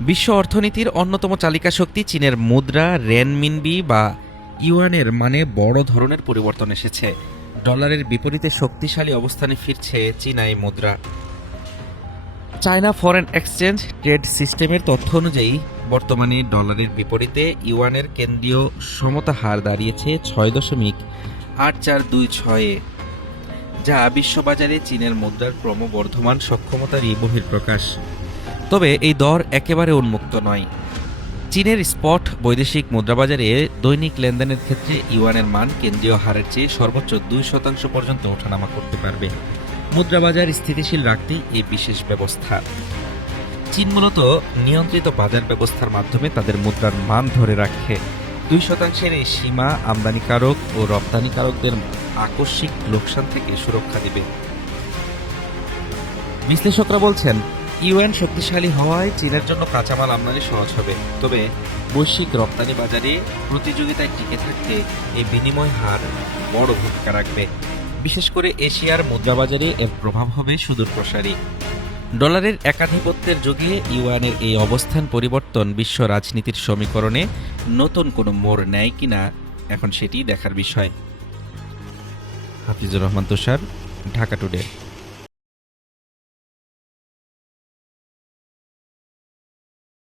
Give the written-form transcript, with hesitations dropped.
বিশ্ব অর্থনীতির অন্যতম চালিকা শক্তি চীনের মুদ্রা রেনমিনবি বা ইউয়ানের মানে বড় ধরনের পরিবর্তন এসেছে। ডলারের বিপরীতে শক্তিশালী অবস্থানে ফিরছে চীনা এই মুদ্রা। চায়না ফরেন এক্সচেঞ্জ ট্রেড সিস্টেমের তথ্য অনুযায়ী বর্তমানে ডলারের বিপরীতে ইউয়ানের কেন্দ্রীয় সমতা হার দাঁড়িয়েছে 6.8426-এ, যা বিশ্ববাজারে চীনের মুদ্রার ক্রমবর্ধমান সক্ষমতারই বহিঃপ্রকাশ। তবে এই দর একেবারে উন্মুক্ত নয়। চীনের স্পট বৈদেশিক মুদ্রাবাজারে দৈনিক লেনদেনের ক্ষেত্রে ইউয়ানের মান কেন্দ্রীয় হারের চেয়ে সর্বোচ্চ 2% পর্যন্ত ওঠানামা করতে পারবে। মুদ্রাবাজার স্থিতিশীল রাখতেই এই বিশেষ ব্যবস্থা। চীন মূলত নিয়ন্ত্রিত বাজার ব্যবস্থার মাধ্যমে তাদের মুদ্রার মান ধরে রাখে। 2%-এর এই সীমা আমদানিকারক ও রপ্তানিকারকদের আকস্মিক লোকসান থেকে সুরক্ষা দেবে। বিশ্লেষকরা বলছেন, ইউয়ান শক্তিশালী হওয়ায় চীনের জন্য কাঁচামাল আমদানি সহজ হবে। তবে বৈশ্বিক রপ্তানি বাজারে প্রতিযোগিতায় টিকে থাকতে এই বিনিময় হার বড় ভূমিকা রাখবে। বিশেষ করে এশিয়ার মুদ্রাবাজারে এর প্রভাব হবে সুদূরপ্রসারী। ডলারের একাধিপত্যের যুগে ইউয়ানের এই অবস্থান পরিবর্তন বিশ্ব রাজনীতির সমীকরণে নতুন কোনো মোড় নেয় কিনা এখন সেটি দেখার বিষয়। হাফিজুর রহমান তুষার, ঢাকা টুডে।